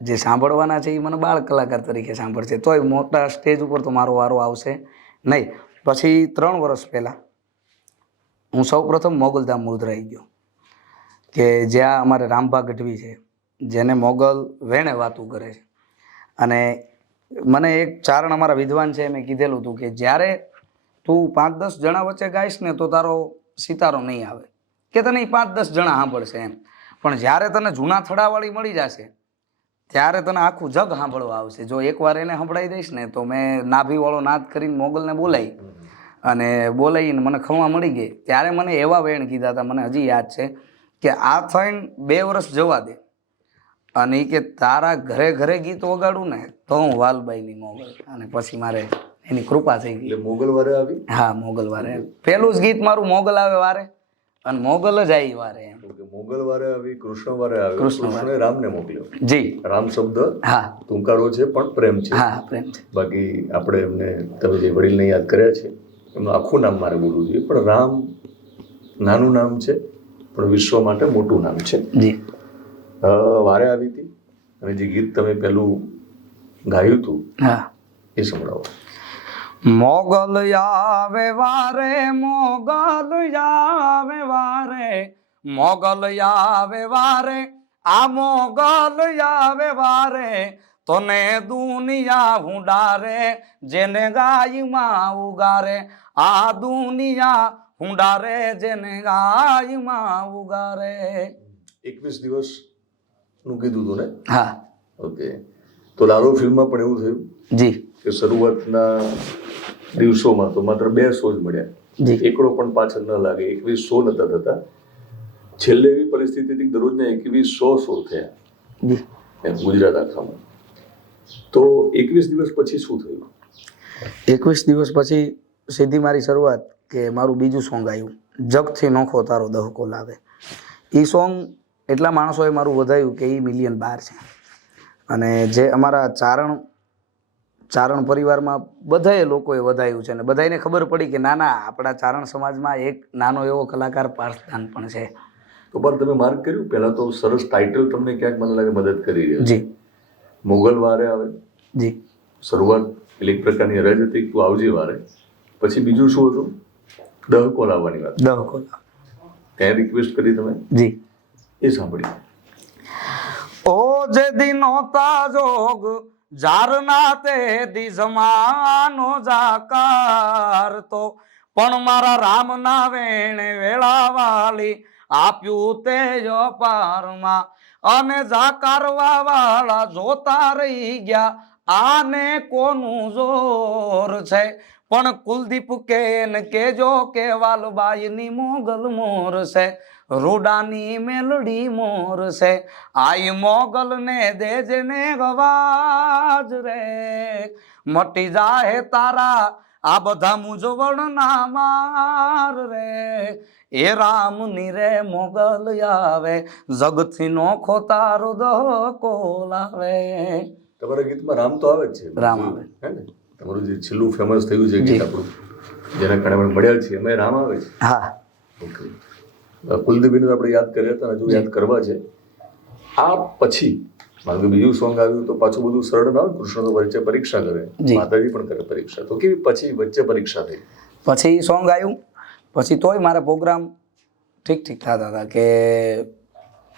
જે સાંભળવાના છે એ મને બાળ કલાકાર તરીકે સાંભળશે, તોય મોટા સ્ટેજ ઉપર તો મારો વારો આવશે નહીં. પછી 3 વર્ષ પહેલાં હું સૌપ્રથમ મોગલધામ મુદ્રાઈ ગયો, કે જ્યાં અમારે રામભા ગઢવી છે, જેને મોગલ વેણે વાતું કરે છે. અને મને એક ચારણ અમારા વિદ્વાન છે મેં કીધેલું હતું કે જ્યારે તું 5-10 જણા વચ્ચે ગાઈશ ને તો તારો સિતારો નહીં આવે, કે તને 5-10 જણા સાંભળશે એમ. પણ જ્યારે તને જૂના થડાવાળી મળી જશે ત્યારે તને આખું જગ સાંભળવા આવશે. જો એકવાર એને સંભળાઈ દઈશ ને તો મેં નાભીવાળો નાદ કરીને મોગલને બોલાવી અને બોલાવીને મને ખમવા મળી ગઈ. ત્યારે મને એવા વેણ કીધા હતા, મને હજી યાદ છે કે આ થઈને 2 વર્ષ જવા દે અને એ કે તારા ઘરે ઘરે ગીત વગાડું ને તો હું વાલબાઈની મોગલ. અને પછી મારે એની કૃપા થઈ ગઈ. એટલે મોગલ વારે આવી. હા, મોગલ વારે પહેલું જ ગીત મારું મોગલ આવે વારે અને મોગલ જ આવી વારે એમ. મોગલ વારે આવી, કૃષ્ણ વારે આવ્યો. કૃષ્ણ વારે. કૃષ્ણે રામને મોકલ્યો. જી રામ શબ્દ હા ટૂંકારો છે પણ પ્રેમ છે. હા પ્રેમ છે. બાકી આપણે એમને તમે જે વડીલને યાદ કર્યા છે એમનું આખું નામ મારે બોલવું જોઈએ, પણ રામ નાનું નામ છે પણ વિશ્વ માટે મોટું નામ છે. જી વારે આવી હતી અને જે ગીત તમે પેલું ગાયું હતું હા, એ સંભળાવો. મોગલ આવે વારે, મોગલ આવે વારે, મોગલ આવે વારે, આ મોગલ આવે વારે, તને દુનિયા હુંડારે, જેને ગાયમાં ઉગારે, આ દુનિયા હુંડારે, જેને ગાયમાં ઉગારે. 21 દિવસ નું કીધું હતું ને? હા ઓકે, તો લાલો ફિલ્મમાં પણ એવું થયું જી કે શરૂઆતના દિવસોમાં તો માત્ર 2 શો જ મળ્યા, જી એકડો પણ પાછળ ન લાગે, 21 શો નતા થતા. છેલ્લે એવી પરિસ્થિતિ હતી દરરોજના 2100 શો થયા જી એમ ગુજરાત આખામાં. તો 21 દિવસ પછી શું થયું? 21 દિવસ પછી સીધી મારી શરૂઆત કે મારું બીજું સોંગ આવ્યું, જગથી નોખો તારો દહકો લાવે. એ સોંગ એટલા માણસોએ મારું વધાયું કે એ 1 મિલિયન બહાર છે. અને જે અમારા ચારણ પરિવારમાં બધાએ લોકોએ વધાયું છે અને બધાને ખબર પડી કે ના ના આપણા ચારણ સમાજમાં એક નાનો એવો કલાકાર પાર્થદાન પણ છે. તો પણ તમે માર્ક કર્યું, પહેલા તો સરસ ટાઇટલ તમને ક્યાંક મને લાગે મદદ કરી રહ્યો છે. જી મોગલ વારે આવે, જી શરૂઆત એટલે એક પ્રકારની રજ હતી, તું આવજે વારે. પછી બીજું શું હતું? દહકો લાવવાની વાત. દહકો ત્યાં રિક્વેસ્ટ કરી તમે, જી એ સાંભળી. ઓ જે દિનો તાજોગ જારના તે દી જમાનો જાકાર તો પણ મારા રામના વેણે વેળાવાળી આપ્યું તે પારમાં અને જાકારવા વાળા જોતા રહી ગયા આને કોનું જોર છે. પણ કુલદીપ કેન કેજો કે વાલબાઈની મોગલ મોર છે, રૂડાની મેલડી મોર છે, આઈ મોગલ ને દેજે ને ગવાજ રે, મટી જાહે તારા આ બધા મૂંઝવણ ના માર રે, એ રામની રે મોગલ આવે, જગથી નોખો તારો દહકો લાવે. તમારા ગીતમાં રામ તો આવે જ છે. રામ આવે. હે ને? તમારું જે છેલ્લું ફેમસ થયું છે ગીત આપણું, જેના કારણે આપણે મળ્યા છીએ, એમાં રામ આવે છે. હા ઓકે, કુલદીપને તો આપણે યાદ કર્યા હતા, હજુ યાદ કરવા છે. આ પછી મારું કે બીજું સોંગ આવ્યું તો પાછું બધું સરળ ના હોય. કૃષ્ણ તો વચ્ચે પરીક્ષા કરે, માતાજી પણ કરે પરીક્ષા, તો કેવી પછી વચ્ચે પરીક્ષા થઈ? પછી સોંગ આવ્યું પછી તોય મારા પ્રોગ્રામ ઠીક થતા હતા. કે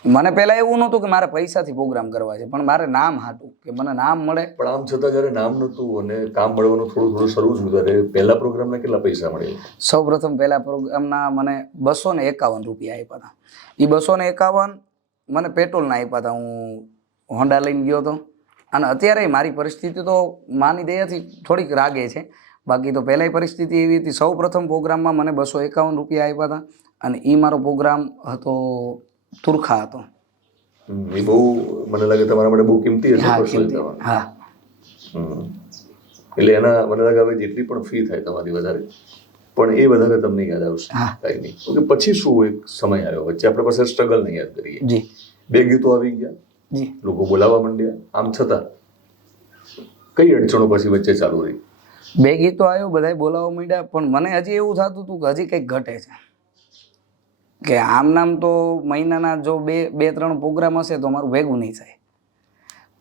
મને પહેલા એવું નહોતું કે મારે પૈસાથી પ્રોગ્રામ કરવા છે, પણ મારે નામ હાટું કે મને નામ મળે. પણ આમ છતાં જ્યારે નામ નહોતું અને કામ મળવાનું થોડું શરૂ થયું ત્યારે પહેલા પ્રોગ્રામના કેટલા પૈસા મળે? સૌ પ્રથમ પહેલા પ્રોગ્રામના મને 251 રૂપિયા આપ્યા હતા. એ 251 મને પેટ્રોલના આપ્યા હતા. હું હોન્ડા લઈને ગયો હતો, અને અત્યારે મારી પરિસ્થિતિ તો માની દયાથી થોડીક રાગે છે, બાકી તો પહેલાંય પરિસ્થિતિ એવી હતી. સૌ પ્રથમ પ્રોગ્રામમાં મને 251 રૂપિયા આપ્યા હતા અને એ મારો પ્રોગ્રામ હતો તુરખા હતો. એ બહુ મને લાગે તમારા માટે બહુ કિંમતી હશે. હા, કિંમતી. હા. એટલે એના મને લાગે હવે જેટલી પણ ફી થાય તમારી વધારે, પણ એ વધારે તમને યાદ આવશે. કાંઈ નહીં. ઓકે, પછી શું એક સમય આવ્યો વચ્ચે, આપણે પાસે સ્ટ્રગલ નહીં યાદ કરીએ. જી. 2 ગીતો આવી ગયા, જી. લોકો બોલાવવા માંડ્યા, આમ છતાં કઈ અડચણો પછી વચ્ચે ચાલુ રહી? 2 ગીતો આવ્યો, બધાય બોલાવવા માંડ્યા, પણ મને હજી એવું થતું હતું કે હજી કંઈક ઘટે છે, કે આમ નામ તો મહિનાના જો 2-3 પ્રોગ્રામ હશે તો મારું ભેગું નહીં થાય.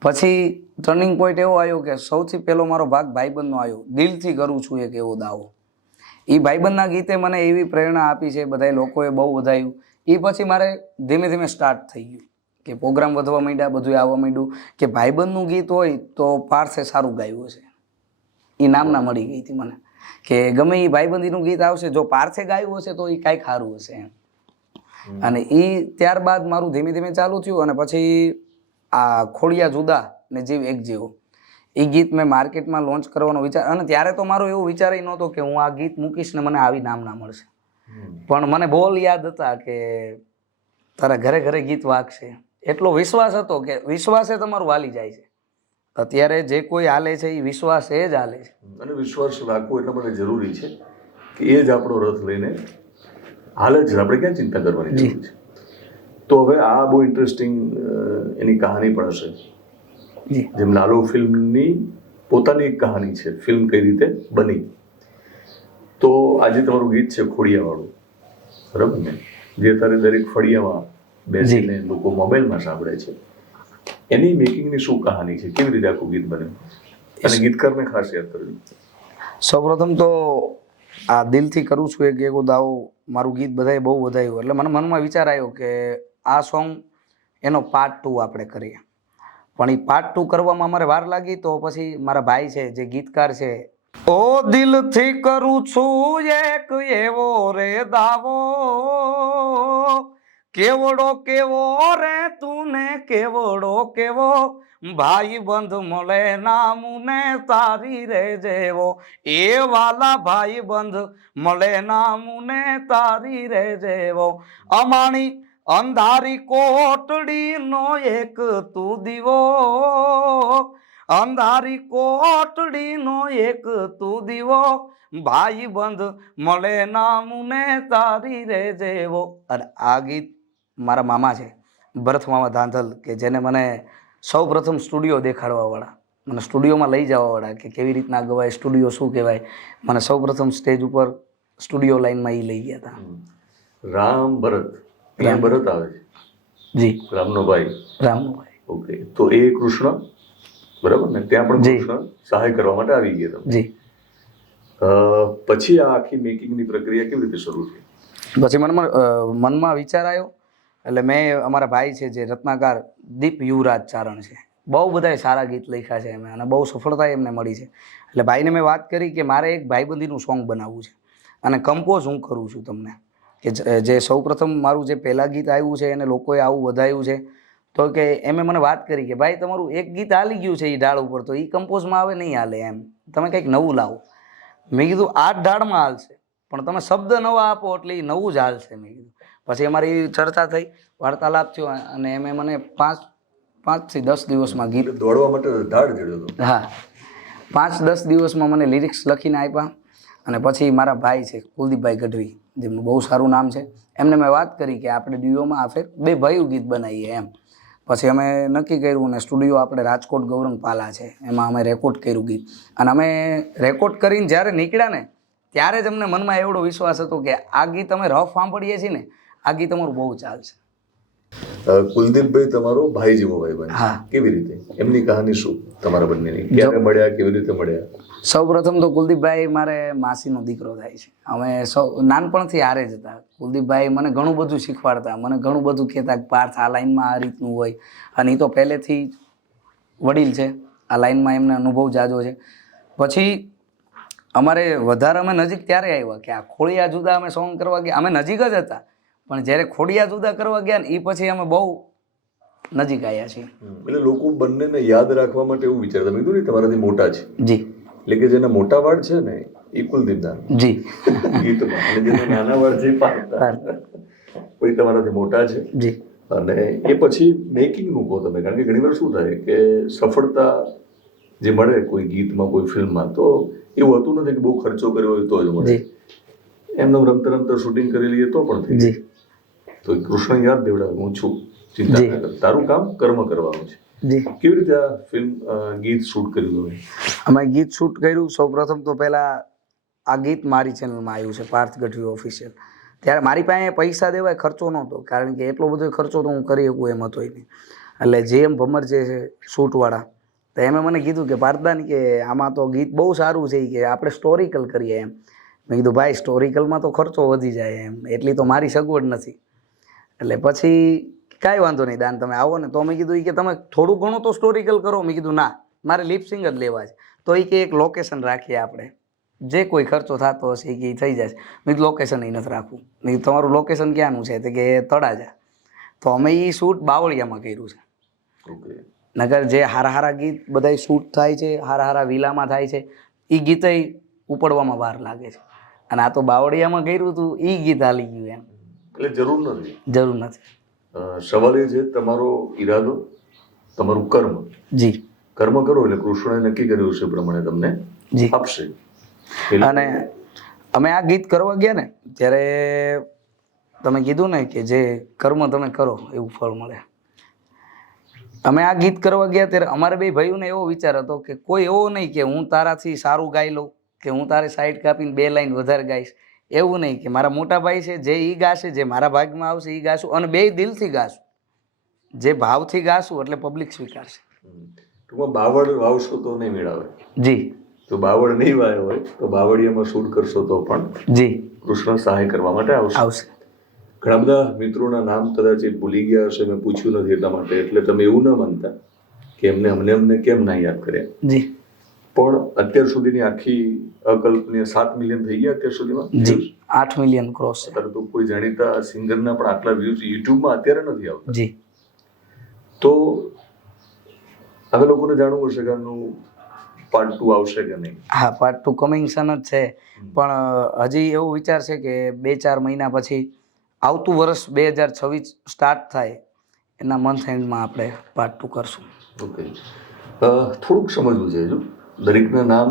પછી ટર્નિંગ પોઈન્ટ એવો આવ્યો કે સૌથી પહેલો મારો ભાગ ભાઈબંધનો આવ્યો, દિલથી કરું છું એક એવો દાવો. એ ભાઈબંધના ગીતે મને એવી પ્રેરણા આપી છે, બધા લોકોએ બહુ વધાયું. એ પછી મારે ધીમે ધીમે સ્ટાર્ટ થઈ ગયું કે પ્રોગ્રામ વધવા માંડ્યા, બધું આવવા માંડ્યું કે ભાઈબંધનું ગીત હોય તો પાર્થે સારું ગાયું હશે. એ નામના મળી ગઈ હતી મને કે ગમે એ ભાઈબંધીનું ગીત આવશે, જો પાર્થે ગાયું હશે તો એ કાંઈક સારું હશે એમ. અને એ ત્યારબાદ મારું ધીમે ધીમે ચાલુ થયું. અને પછી આ ખોડિયા જુદા ને જીવ એક જેવો એ ગીત મેં માર્કેટમાં લોન્ચ કરવાનો વિચાર, અને ત્યારે તો મારો એવો વિચાર નહોતો કે હું આ ગીત મૂકીશ ને મને આવી નામના મળશે, પણ મને બોલ યાદ હતા કે તારા ઘરે ઘરે ગીત વાગશે. એટલો વિશ્વાસ હતો કે વિશ્વાસે તમારું વાલી જાય છે. અત્યારે જે કોઈ હાલે છે એ વિશ્વાસ એ જ હાલે છે. અને વિશ્વાસ રાખવો એટલા માટે જરૂરી છે કે એ જ આપણો રથ લઈને હાલે જ, આપણે ક્યાં ચિંતા કરવાની જરૂર છે. તો હવે આ બહુ ઇન્ટરેસ્ટિંગ એની કહાની પણ હશે. જેમ લાલો ફિલ્મની પોતાની એક કહાની છે, ફિલ્મ કઈ રીતે બની. તો આજે તમારું ગીત છે ખોડિયાવાળું, બરાબર ને, જે અત્યારે દરેક ફળિયામાં બેસીને લોકો મોબાઈલમાં સાંભળે છે, એની મેકિંગની શું કહાની છે, કેવી રીતે આખું ગીત બને, અને ગીતકારને ખાસ યાદ કરજો. સૌપ્રથમ તો આ દિલથી કરું છું એક એવો દાવો મારું ગીત બધાએ બહુ વધાયું, એટલે મને મનમાં વિચાર આવ્યો કે આ સોંગ એનો પાર્ટ 2 આપણે કરીએ. પણ એ પાર્ટ 2 કરવામાં અમારે વાર લાગી, તો પછી મારા ભાઈ છે જે ગીતકાર છે, ઓ દિલથી કરું છું એક એવો રે દાવો, કેવડો કેવો રે તું ને કેવડો કેવો, ભાઈ બંધ મળે નામુને તારી રે જેવો, એ વાલા ભાઈ બંધ મળે નામુને તારી રે જેવો, અમાણી અંધારી કોટડી નો એક તું દીવો, અંધારી કોટડી નો એક તું દીવો, ભાઈ બંધ મળે નામુને તારી રે જેવો. અને આ ગીત મારા મામા છે ભરત મામા ધાંધલ, કે જેને મને સૌ પ્રથમ સ્ટુડિયો દેખાડવાવાળા, મને સ્ટુડિયોમાં લઈ જવાવાળા કે કેવી રીતના ગવાય, સ્ટુડિયો શું કહેવાય, મને સૌ પ્રથમ સ્ટેજ ઉપર સ્ટુડિયો લાઈનમાં એ લઈ ગયા હતા. રામ ભરત, રામ ભરત આવે છે. જી. રામનો ભાઈ. રામનો ભાઈ. ઓકે, તો એ કૃષ્ણ, બરાબર ને, ત્યાં પણ કૃષ્ણ સહાય કરવા માટે આવી ગયા તમે. જી. પછી આ આખી મેકિંગની પ્રક્રિયા કેવી રીતે શરૂ થઈ? પછી મનમાં વિચાર આવ્યો, એટલે મેં અમારા ભાઈ છે જે રત્નાકાર દીપ યુવરાજ ચારણ છે, બહુ બધા સારા ગીત લખ્યા છે એમ, અને બહુ સફળતા એમને મળી છે. એટલે ભાઈને મેં વાત કરી કે મારે એક ભાઈબંધીનું સોંગ બનાવવું છે અને કમ્પોઝ હું કરું છું તમને, કે જે સૌ પ્રથમ મારું જે પહેલાં ગીત આવ્યું છે એને લોકોએ આવું વધાયું છે, તો કે એમે મને વાત કરી કે ભાઈ તમારું એક ગીત હાલી ગયું છે એ ઢાળ ઉપર, તો એ કમ્પોઝમાં આવે નહીં હાલે એમ, તમે કંઈક નવું લાવો. મેં કીધું આ ઢાળમાં હાલશે, પણ તમે શબ્દ નવા આપો એટલે એ નવું જ હાલશે. મેં કીધું. પછી અમારી ચર્ચા થઈ, વાર્તાલાપ થયો, અને એમે મને 5 થી 10 દિવસમાં ગીત દોડવા માટે ઢાળ જડ્યો હતો. હા, 5-10 દિવસમાં મને લિરિક્સ લખીને આપ્યા. અને પછી મારા ભાઈ છે કુલદીપભાઈ ગઢવી, જેમનું બહુ સારું નામ છે, એમને મેં વાત કરી કે આપણે ડ્યુઓમાં આ ફેર 2 ભાઈઓ ગીત બનાવીએ એમ. પછી અમે નક્કી કર્યું, ને સ્ટુડિયો આપણે રાજકોટ ગૌરંગ પાલા છે, એમાં અમે રેકોર્ડ કર્યું ગીત. અને અમે રેકોર્ડ કરીને જ્યારે નીકળ્યા ને ત્યારે જ અમને મનમાં એવડો વિશ્વાસ હતો કે આ ગીત અમે રફ સાંભળીએ છીએ ને, આ ગીત અમારું બહુ ચાલશે. કુલદીપભાઈ તમારો ભાઈ જેવો ભાઈ બને. હા. કેવી રીતે, એમની કહાની શું તમારા બંનેની, ક્યારે મળ્યા, કેવી રીતે મળ્યા? સૌ પ્રથમ તો કુલદીપભાઈ મારે માસીનો દીકરો થાય છે, અમે સૌ નાનપણથી હારે જ હતા. કુલદીપભાઈ મને ઘણું બધું શીખવાડતા, મને ઘણું બધું કહેતા કે પાર્થ આ લાઈનમાં આ રીતનું હોય, અને એ તો પહેલેથી વડીલ છે આ લાઈનમાં, એમને અનુભવ જાજો છે. પછી અમારે વધારે અમે નજીક ત્યારે આવ્યા કે આ ખોડિયા જુદા અમે સોંગ કરવા ગયા, અમે નજીક જ હતા, પણ જ્યારે ખોડિયા જુદા કરવા ગયા ને એ પછી અમે બહુ નજીક આવ્યા છીએ. એટલે લોકો બંનેને યાદ રાખવા માટે એવું વિચારે તમે કીધું ને તમારાથી મોટા છે, જી એટલે કે જેના મોટા વાળ છે ને એ કુલદીપદાન જી ગીતમાં, અને જેના નાના વાળ છે એ પાર્થદાન. પછી તમારાથી મોટા છે. જી અને એ પછી મેકિંગનું કહો તમે, કારણ કે ઘણીવાર શું થાય કે સફળતા જે મળે કોઈ ગીતમાં કોઈ ફિલ્મમાં તો એવું હોતું નથી કે બહુ ખર્ચો કર્યો હોય તો જ મળે. એમને રમતા રમતા શૂટિંગ કરી લઈએ તો પણ થઈ જાય. તો કૃષ્ણ યાદ દેવડાવે હું છું, ચિંતા ના કર, તારું કામ કર્મ કરવાનું છે. જી કેવી રીતે આ ફિલ્મ ગીત શૂટ કર્યું તમે? અમે ગીત શૂટ કર્યું. સૌપ્રથમ તો પહેલા આ ગીત મારી ચેનલમાં આવ્યું છે, પાર્થ ગઢવી ઓફિશિયલ. ત્યારે મારી પાસે પૈસા દેવાય ખર્ચો નહોતો, કારણ કે એટલો બધો ખર્ચો તો હું કરી શકું એમ હતો નહીં. એટલે જેમ ભમર જે છે શૂટવાળા, તો એમે મને કીધું કે પાર્થદાન કે આમાં તો ગીત બહુ સારું છે કે આપણે સ્ટોરિકલ કરીએ એમ. મેં કીધું ભાઈ સ્ટોરિકલમાં તો ખર્ચો વધી જાય એમ, એટલી તો મારી સગવડ નથી. એટલે પછી કાંઈ વાંધો નહીં દાન, તમે આવો ને. તો મેં કીધું કે તમે થોડું ઘણું તો સ્ટોરિકલ કરો. મેં કીધું ના, મારે લિપસિંગ જ લેવા છે. તો એ કે એક લોકેશન રાખીએ આપણે, જે કોઈ ખર્ચો થતો હશે કે થઈ જશે. મેં કીધું લોકેશન એ નથી રાખવું. મેં કીધું તમારું લોકેશન ક્યાંનું છે? તો કે તળાજા. તો અમે એ શૂટ બાવળિયામાં કર્યું છે. નગર જે હારા હારા ગીત બધા શૂટ થાય છે, હારા હારા વિલામાં થાય છે, એ ગીત ઉપડવામાં વાર લાગે છે. અને આ તો બાવળિયામાં કર્યું હતું, એ ગીત હાલી ગયું એમ. એટલે જરૂર નથી, જરૂર નથી. સવાલ એ છે તમારો ઈરાદો, તમારું કર્મ. જી કર્મ કરો એટલે કૃષ્ણએ નક્કી કર્યું છે પ્રમાણે તમને જી આપશે. અને અમે આ ગીત કરવા ગયા ને ત્યારે તમે કીધું ને કે જે કર્મ તમે કરો એવું ફળ મળે. અમે આ ગીત કરવા ગયા ત્યારે અમારે બે ભાઈઓને એવો વિચાર હતો કે કોઈ એવો નહીં કે હું તારાથી સારું ગાઈ લઉં, કે હું તારે સાઈડ કાપીને 2 લાઈન વધારે ગાઈશ. એવું નહીં, કે મારા મોટા ભાઈ છે જે ઈ ગાશે, જે મારા ભાગમાં આવશે એ ગાશું, અને બે દિલથી ગાશું. જે ભાવથી ગાશું એટલે પબ્લિક સ્વીકારશે. ટૂંકમાં બાવળ વાવશો તો નહીં મેળાવે. જી તો બાવળ નહીં વાયો હોય તો બાવળિયામાં શૂટ કરશો તો પણ જી કૃષ્ણ સહાય કરવા માટે આવશે. ઘણા બધા મિત્રોના નામ કદાચ ભૂલી ગયા હશે, મેં પૂછ્યું નથી એટલા માટે. એટલે તમે એવું ન માનતા કે અમને કેમ ના યાદ કર્યા. જી પણ અત્યાર સુધીની આખી અકલ્પનીય 7 મિલિયન થઈ ગયા અત્યાર સુધીમાં. જી 8 મિલિયન ક્રોસ. અત્યારે તો કોઈ જાણીતા સિંગરના પણ આટલા વ્યૂઝ યુટ્યુબમાં અત્યારે નથી આવતા. જી તો હવે લોકોને જાણવું હશે કે આનું પાર્ટ 2 આવશે કે નહીં. હા, પાર્ટ 2 કમિંગ સન જ છે. પણ હજી એવો વિચાર છે કે 2-4 મહિના પછી આવતું વર્ષ 2026 સ્ટાર્ટ થાય એના મંથ એન્ડમાં આપણે પાર્ટ 2 કરશું. ઓકે, થોડુંક સમજવું છે. જો દરેકના નામ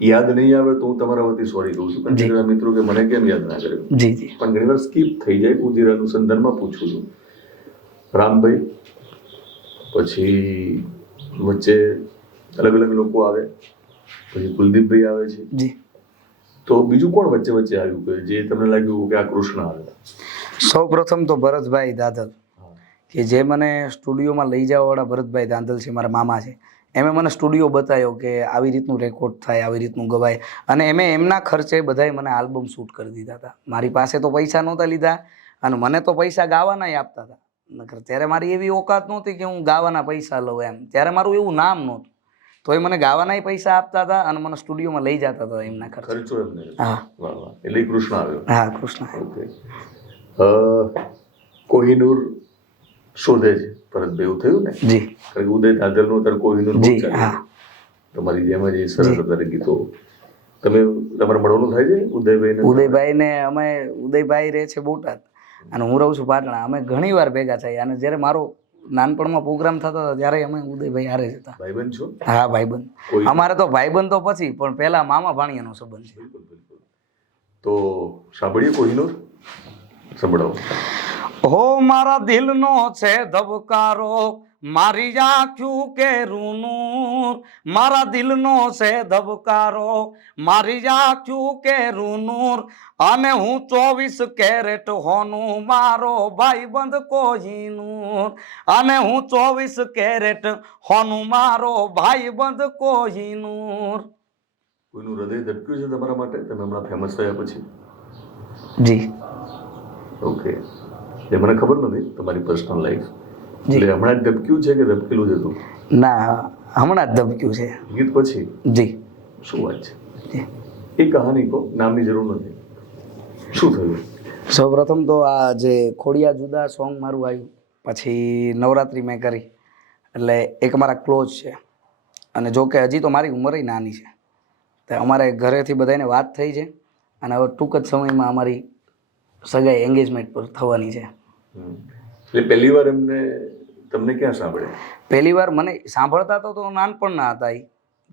યાદ નહીં આવે તો હું તમારા વતી સોરી કહું છું. પણ ઘણા મિત્રો કે મને કેમ યાદ ના કર્યું. જી જી પણ ઘણીવાર સ્કીપ થઈ જાય. હું જે અનુસંધાનમાં પૂછું છું, રામભાઈ, પછી વચ્ચે અલગ અલગ લોકો આવે, પછી કુલદીપભાઈ આવે છે. જી તો બીજું કોણ વચ્ચે વચ્ચે આવ્યું કે જે તમને લાગ્યું કે આ કૃષ્ણ આવે? સૌ પ્રથમ તો ભરતભાઈ દાદલ, કે જે મને સ્ટુડિયોમાં લઈ જવાવાળા ભરતભાઈ દાંધલ છે, મારા મામા છે. એમે મને સ્ટુડિયો બતાવ્યો કે આવી રીતનું રેકોર્ડ થાય, આવી રીતનું ગવાય. અને એમના ખર્ચે બધાએ મને આલ્બમ શૂટ કરી દીધા હતા. મારી પાસે તો પૈસા નહોતા લીધા, અને મને તો પૈસા ગાવાના આપતા હતા. નકર ત્યારે મારી એવી ઓકાત નહોતી કે હું ગાવાના પૈસા લઉં એમ. ત્યારે મારું એવું નામ નહોતું, તો એ મને ગાવાના પૈસા આપતા હતા અને મને સ્ટુડિયોમાં લઈ જતા હતા એમના ખર્ચો એમને. હા વાહ વાહ. એટલે કૃષ્ણ આવ્યો. હા, કૃષ્ણ. ઓકે. કોહિનૂર શોધે છે ભરતભાઈ, એવું થયું ને? જી. કારણ કે ઉદય દાદલનું અત્યારે કોહિનૂર બહુ જી ચાલે. હા, તમારી જેમ જ એ સરસ અત્યારે ગીતો. તમારે મળવાનું થાય છે ઉદયભાઈને? ઉદયભાઈને અમે, ઉદયભાઈ રહે છે બોટાદ અને હું રહું છું પાટણા. અમે ઘણી વાર ભેગા થયા, અને જ્યારે મારો નાનપણમાં પ્રોગ્રામ થતો હતો ત્યારે અમે ઉદયભાઈ હારે જ હતા. ભાઈબંધ છો? હા, ભાઈબંધ. અમારે તો ભાઈબંધ તો પછી, પણ પહેલા મામા ભાણિયાનો સંબંધ છે. બિલકુલ બિલકુલ. તો સાંભળીએ કોહિનૂર, સંભળાવો. હો મારા દિલનો છે ધબકારો, મારી આંખ્યું કેરું નૂર. મારા દિલનો છે ધબકારો, મારી આંખ્યું કેરું નૂર. અને હું 24 કેરેટ હોનું, મારો ભાઈબંધ કોહિનૂર. અને હું 24 કેરેટ હોનું, મારો ભાઈબંધ કોહિનૂર. કોઈનું હૃદય ધબક્યું છે તમારા માટે તમે હમણાં ફેમસ થયા પછી? જી. ઓકે. એ મને ખબર નથી તમારી પર્સનલ લાઈફ, એટલે હમણાં જ ધબક્યું છે કે ધબકેલું જ હતું? ના, હમણાં જ ધબક્યું છે. ગીત પછી? જી. શું વાત છે? એ કહાની કહો, નામની જરૂર નથી. શું થયું? સૌપ્રથમ તો આ જે ખોડિયા જુદા સોંગ મારું આવ્યું, પછી નવરાત્રિ મેં કરી. એટલે એક અમારા ક્લોઝ છે, અને જો કે હજી તો મારી ઉંમર નાની છે, તો અમારે ઘરેથી બધાને વાત થઈ છે, અને હવે ટૂંક જ સમયમાં અમારી સગાઈ એન્ગેજમેન્ટ પર થવાની છે. એટલે પહેલી વાર એમને તમને ક્યાં સાંભળે? પહેલી વાર મને સાંભળતા તો નાનપણના હતા ઈ,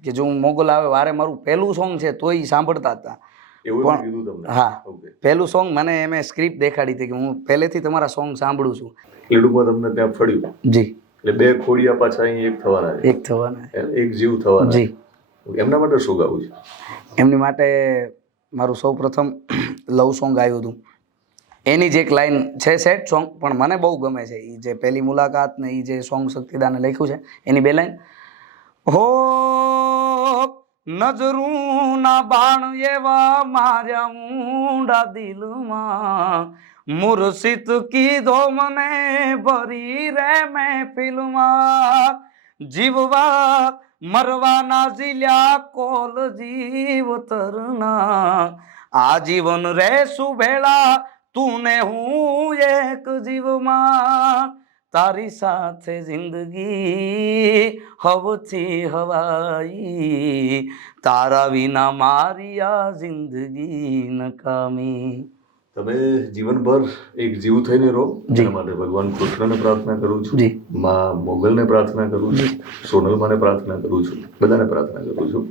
કે જો હું મોગલ આવે વારે મારું પહેલું સોંગ છે તોય સાંભળતા હતા. એવું પણ કીધું તમને? હા, ઓકે. પહેલું સોંગ મને એમ સ્ક્રિપ્ટ દેખાડી હતી કે હું પહેલેથી તમારા સોંગ સાંભળું છું. એટલે ટૂંકમાં તમને ત્યાં ફળ્યું. જી, એટલે બે ખોડિયા પાછા અહીં એક થવાના છે, એક થવાના. એક જીવ થવાના. જી, એમના માટે શું ગાવું છે? એમની માટે મારું સૌ પ્રથમ લવ સોંગ આવ્યું હતું. એની જ એક લાઈન છે, સેડ સોંગ, પણ મને બહુ ગમે છે. એ જે પહેલી મુલાકાત ને એ જે સોંગ શક્તિદાને લખ્યું છે, એની 2 લાઈન. હો નજરું ના બાણ એવા મારા ઊંડા દિલમાં, મુર્શિદ કીધો મને ભરી રે મહેફિલમાં, જીવવા મરવાના જીલ્યા કોલ જીવતરના, આજીવન રહેશું ભેળા તું ને હું એક જીવમાં, તારી સાથે જિંદગી હવથી હવાઈ, તારા વિના મારી આ જિંદગી નકામી. તમે જીવનભર એક જીવ થઈને રહો. જી. એના માટે ભગવાન કૃષ્ણને પ્રાર્થના કરું છું, જી. માં મોગલને પ્રાર્થના કરું છું, સોનલમાને પ્રાર્થના કરું છું, બધાને પ્રાર્થના કરું છું.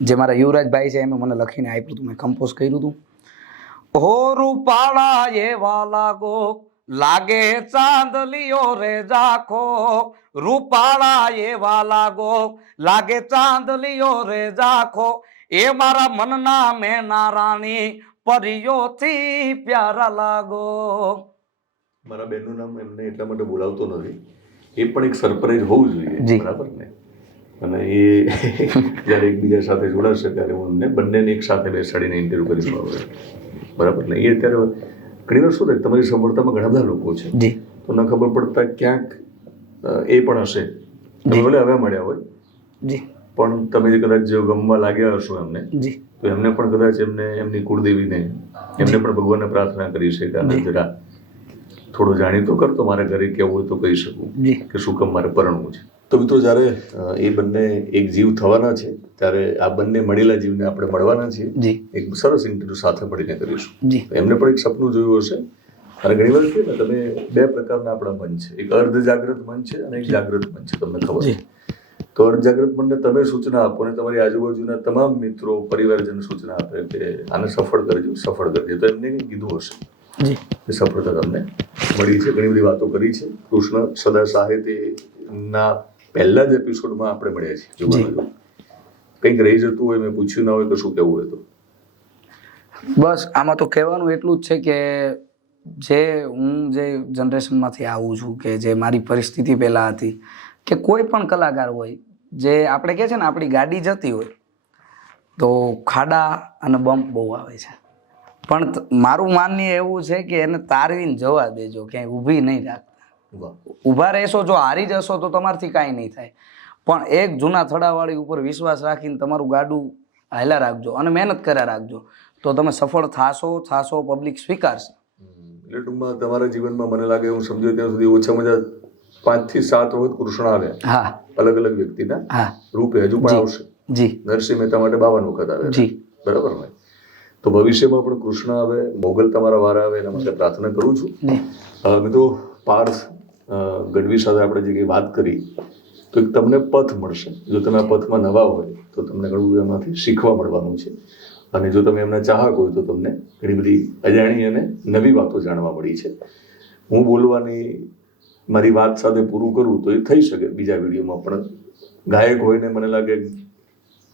જે મારા યુવરાજભાઈ છે એમે મને લખીને આપ્યું હતું, મેં કમ્પોઝ કર્યું હતું. હો રૂપાળા એવા લાગો લાગે ચાંદલિયો રે ઝાખો, રૂપાળા એવા લાગો લાગે ચાંદલિયો રે ઝાખો, એ મારા મનના મેના રાણી પરિયોથી પ્યારા લાગો. મારા બેનનું નામ એમને એટલા માટે બોલાવતો નથી, એ પણ એક સરપ્રાઈઝ હોવું જોઈએ. જી. બરાબર ને? અને એ જ્યારે એકબીજા સાથે જોડાશે ત્યારે હું એમને બંનેને એક સાથે બેસાડીને ઇન્ટરવ્યુ કરીશું. હવે બરાબર ને? એ અત્યારે ઘણી વાર શું થાય, તમારી સફળતામાં ઘણા બધા લોકો છે, જી, તો ન ખબર પડતા ક્યાંક એ પણ હશે. તમે ભલે હવે મળ્યા હોય, જી, પણ તમે જે કદાચ જો ગમવા લાગ્યા હશો એમને, જી, તો એમને પણ કદાચ એમની કુળદેવીને એમને પણ ભગવાનને પ્રાર્થના કરી છે કે આને જરા થોડું જાણીતો કર, તો મારે ઘરે કેવું હોય તો કહી શકું જી. કે શું કામ મારે પરણવું છે. તો મિત્રો, જ્યારે એ બંને એક જીવ થવાના છે, ત્યારે આ બંને મળેલા જીવને આપણે મળવાના છીએ. જી, એક સરસ ઇન્ટરવ્યુ સાથે મળીને કરીશું. જી, એમને પણ એક સપનું જોયું હશે. અને ઘણી વાર કહે ને, તમે 2 પ્રકારના આપણા મન છે, એક અર્ધ જાગૃત મન છે અને એક જાગૃત મન છે. તમને ખબર છે? તો અર્ધ જાગૃત મનને તમે સૂચના આપો અને તમારી આજુબાજુના તમામ મિત્રો પરિવારજન સૂચના આપે કે આને સફળ કરજો, સફળ કરજો, તો એમને કંઈ કીધું હશે. જી, એ સફળતા તમને મળી છે. ઘણી બધી વાતો કરી છે. કૃષ્ણ સદા સાહિત્યના પહેલા જ એપિસોડમાં આપણે મળ્યા છીએ. જોવાનું કંઈક રહી જતું હોય, મેં પૂછ્યું ના હોય તો શું કહેવું હોય તો? બસ આમાં તો કહેવાનું એટલું જ છે કે હું જે જનરેશનમાંથી આવું છું, કે જે મારી પરિસ્થિતિ પહેલાં હતી, કે કોઈ પણ કલાકાર હોય, જે આપણે કહે છે ને, આપણી ગાડી જતી હોય તો ખાડા અને બમ્પ બહુ આવે છે, પણ મારું માનીએ એવું છે કે એને તારવીને જવા દેજો, ક્યાંય ઊભી નહીં રાખતા. ઊભા રહેશો, જો હારી જશો તો તમારથી કાંઈ નહીં થાય, પણ એક જૂના થડાવાળી ઉપર વિશ્વાસ રાખીને તમારું ગાડું હાલ્યા રાખજો અને મહેનત કર્યા રાખજો, તો તમે સફળ થાશો, પબ્લિક સ્વીકારશે. એટલે ટૂંકમાં તમારા જીવનમાં મને લાગે, હું સમજ્યો ત્યાં સુધી ઓછામાં ઓછા 5 થી 7 વખત કૃષ્ણ આવ્યા. હા, અલગ અલગ વ્યક્તિના હા, રૂપે હજુ પણ આવશે. જી, નરસિંહ મહેતા માટે 52 વખત આવે. જી, બરાબર ને? તો ભવિષ્યમાં પણ કૃષ્ણ આવે, મોગલ તમારા વારા આવે, એના માટે પ્રાર્થના કરું છું. મિત્રો, પાર્થ ગઢવી સાથે આપણે જે કંઈ વાત કરી, તો એક તમને પથ મળશે. જો તમે આ પથમાં નવા હોય તો તમને ઘણું બધું એમાંથી શીખવા મળવાનું છે, અને જો તમે એમના ચાહક હોય તો તમને ઘણી બધી અજાણી અને નવી વાતો જાણવા મળી છે. હું બોલવાની મારી વાત સાથે પૂરું કરું તો એ થઈ શકે બીજા વિડીયોમાં, પણ ગાયક હોય ને મને લાગે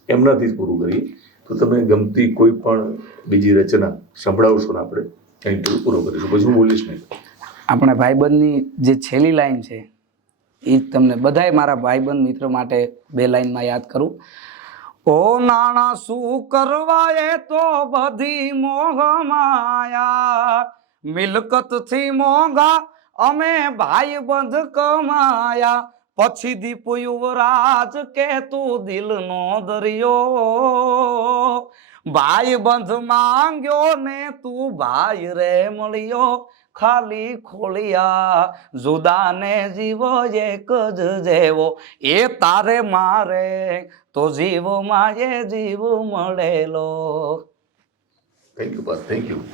એમનાથી જ પૂરું કરીએ, તો તમે ગમતી કોઈ પણ બીજી રચના સંભળાવશો ને આપણે ઇન્ટરવ્યુ પૂરો કરીશું, પછી હું બોલીશ નહીં. આપણા ભાઈબંધની જે છેલ્લી લાઈન છે એ તમને બધાય મારા ભાઈબંધ મિત્ર માટે 2 લાઈનમાં યાદ કરું. ઓ નાણા શું કરવા, એ તો બધી મોહ માયા, મિલકતથી મોંઘા અમે ભાઈબંધ કમાયા, પછી દીપ યુવરાજ કે તું દિલનો દરિયો, ભાઈબંધ માંગ્યો ને તું ભાઈ રે મળ્યો, ખાલી ખોલિયા જુદાને જીવો એક જ જેવો એ તારે મારે તો જીવમાં એ જીવ મળેલો. Thank you.